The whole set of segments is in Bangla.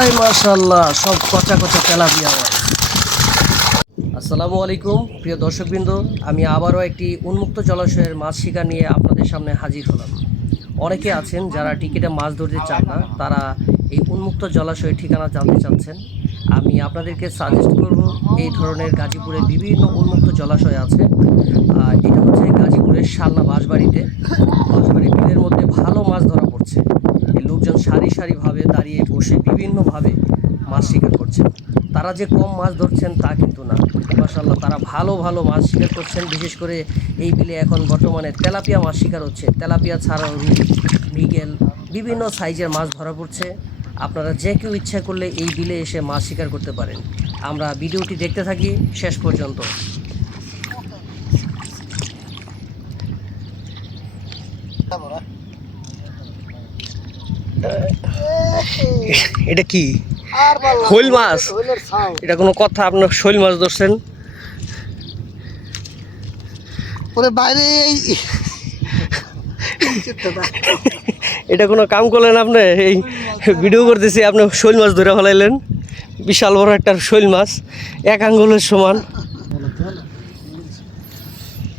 এই মাশাল্লাহ সব কচা কচা তেলাপিয়া আসসালামু আলাইকুম, প্রিয় দর্শকবৃন্দ, আমি আবারও একটি উন্মুক্ত জলাশয়ের মাছ শিকার নিয়ে আপনাদের সামনে হাজির হলাম। অনেকে আছেন যারা টিকিটে মাছ ধরতে চান না, তারা এই উন্মুক্ত জলাশয়ের ঠিকানা জানতে চাচ্ছেন। আমি আপনাদেরকে সাজেস্ট করব, এই ধরনের গাজীপুরে বিভিন্ন উন্মুক্ত জলাশয় আছে। এটা হচ্ছে গাজীপুরের শালনা বাঁশবাড়িতে। বাঁশবাড়ি বিলের মধ্যে ভালো মাছ ধরা পড়ছে। লোকজন সারি সারিভাবে দাঁড়িয়ে বসে বিভিন্নভাবে মাছ শিকার করছেন। তারা যে কম মাছ ধরছেন তা কিন্তু না। মাসাল্লাহ তারা ভালো ভালো মাছ শিকার করছেন। বিশেষ করে এই বিলে এখন বর্তমানে তেলাপিয়া মাছ শিকার হচ্ছে। তেলাপিয়া, ছাড়াও রুই, মৃগেল, বিভিন্ন সাইজের মাছ ধরা পড়ছে। আপনারা যে কেউ ইচ্ছা করলে এই বিলে এসে মাছ শিকার করতে পারেন। আমরা ভিডিওটি দেখতে থাকি। শেষ পর্যন্ত। এটা কি? শৈল মাছ? এটা কোনো কথা আপনার শৈল মাছ ধরছেন? ওরে বাইরে এই এটা কোনো কাম করলেন আপনি? এই ভিডিও করতেছি আপনি শৈল মাছ ধরে ফেলাইলেন। বিশাল বড় একটা শৈল মাছ এক আঙ্গুলের সমান।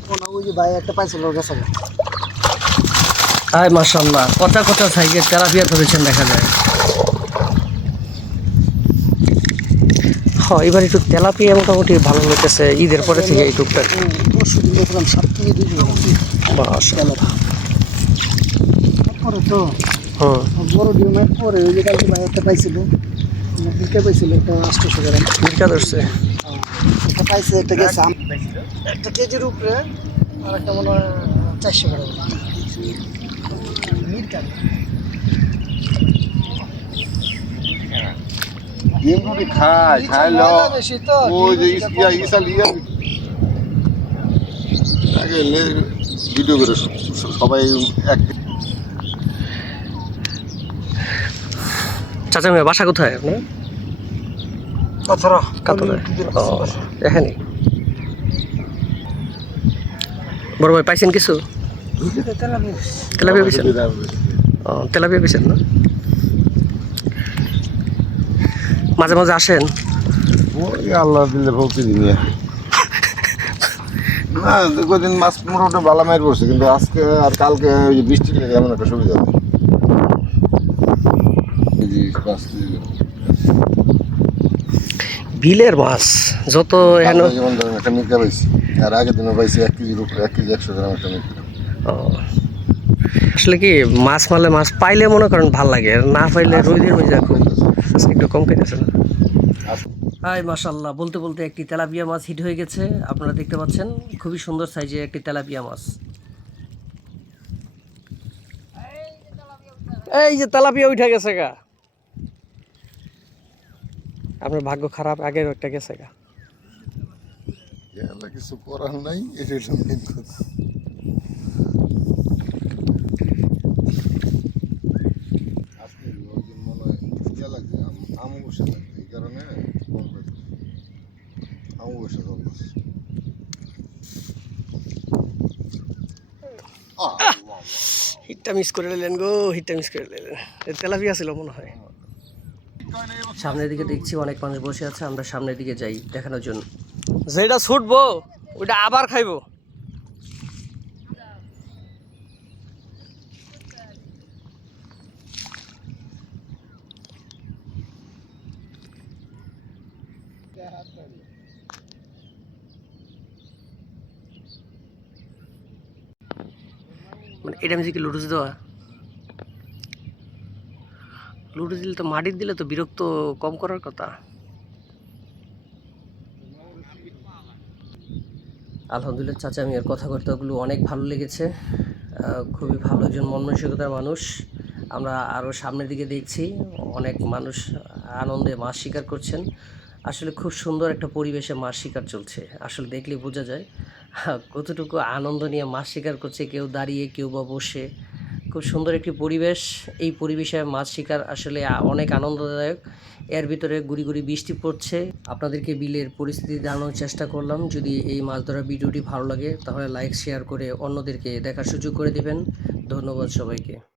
কোনা ওই যে ভাই একটা পাইছিল গেছে হাই মাশাল্লাহ কচা কথা সাইজের তেলাপিয়া ধরেছেন দেখা যায়। হ্যাঁ এবার একটু তেলাপিয়া মোটামুটি ভালো লেগেছে ঈদের পরে থেকে এই টুকটাক। তো বড় পরে ওই যে কালকে পাইছিল পাইছিল একটা গ্রাম ধরছে একটা পাইছে একটা গেছে আম- একটা কেজির উপরে আর একটা মনে হয় চারশো গ্রাম ডিমগুলি খায় ওই যে ইয়া ইসাল ইয়া। আগে ভিডিও করে সবাই এক চাচা মেয়ে বাসা কোথায় আপনার? কাতরে। এখানে বড় ভাই পাইছেন কিছু? তেলাপিয়া পেয়েছেন ও তেলাপিয়া পেয়েছেন না? মাঝে মাঝে আসেন? আল্লাহ দিলে ভক্তি নিয়ে না কদিন মাছ মোটামুটি ভালো মার পড়ছে কিন্তু আজকে আর কালকে ওই বৃষ্টি লেগে এমন একটা সুবিধা দিয়ে- বিলের মাছ যত এখানে একটা মির্কা পাইছি আর আগের দিনও পাইছি এক কেজির উপরে এক কেজি একশো গ্রাম একটা মির্কা ও। আসলে কি মাছ মারলে মাছ পাইলে মনে করেন ভালো লাগে না পাইলে রোদের মধ্যে খুব আজকে একটু কম কেটেছে না। হাই মাশাল্লাহ বলতে বলতে একটি তেলাপিয়া মাছ হিট হয়ে গেছে আপনারা দেখতে পাচ্ছেন খুবই সুন্দর সাইজের একটি তেলাপিয়া মাছ। এই যে তেলাপিয়া উঠে গেছে গা। আপনার ভাগ্য খারাপ আগের একটা গেছে গা। কিছু করার নাই এটা হলো main কথা। আজকে ওই যে মনে হয় ইয়া লাগছে, আম- অমাবস্যা লাগছে, এই কারণে কম পাইছি। চলতেছে। আহ, আল্লাহ। হিটটা মিস করে নিলেন গো হিটটা মিস করে নিলেন তেলাপিয়া ছিল মনে হয় সামনের দিকে দেখছি অনেক মানুষ বসে আছে আমরা সামনের দিকে যাই দেখানোর জন্য যেটা ছুটবো ওইটা আবার খাইবো মানে এটা আমি কি লুডুস দেওয়া? লুডু দিলে তো মাটির দিলে তো বিরক্ত কম করার কথা। আলহামদুলিল্লাহ চাচা, আমি এর কথাবার্তাগুলো অনেক ভালো লেগেছে। খুবই ভালো একজন মন মানসিকতার মানুষ। আমরা আরও সামনের দিকে দেখছি। অনেক মানুষ আনন্দে মাছ শিকার করছেন। আসলে খুব সুন্দর একটা পরিবেশে মাছ শিকার চলছে। আসলে দেখলে বোঝা যায়। কতটুকু আনন্দ নিয়ে মাছ শিকার করছে, কেউ দাঁড়িয়ে, কেউ বা বসে। খুব সুন্দর একটি পরিবেশ। এই পরিবেশে মাছ শিকার আসলে অনেক আনন্দদায়ক। এর ভিতরে গুড়ি গুড়ি বৃষ্টি পড়ছে। আপনাদেরকে বিলের পরিস্থিতি জানানোর চেষ্টা করলাম। যদি এই মাছ ধরার ভিডিওটি ভালো লাগে, তাহলে লাইক শেয়ার করে অন্যদেরকে দেখার সুযোগ করে দেবেন। ধন্যবাদ সবাইকে।